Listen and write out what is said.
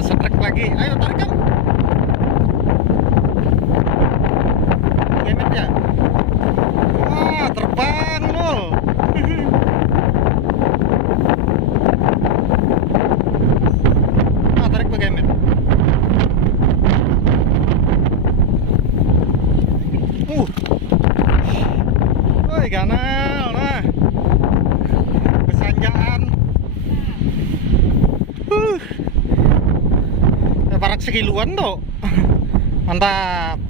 setrek lagi. Ayo tarik kan. Kemet ya. Wah, terbang loh. Ah, tarik pakai kemet. Woi, ganal. Nah. Kesanjaan. Barak sekiluan tuh. Mantap.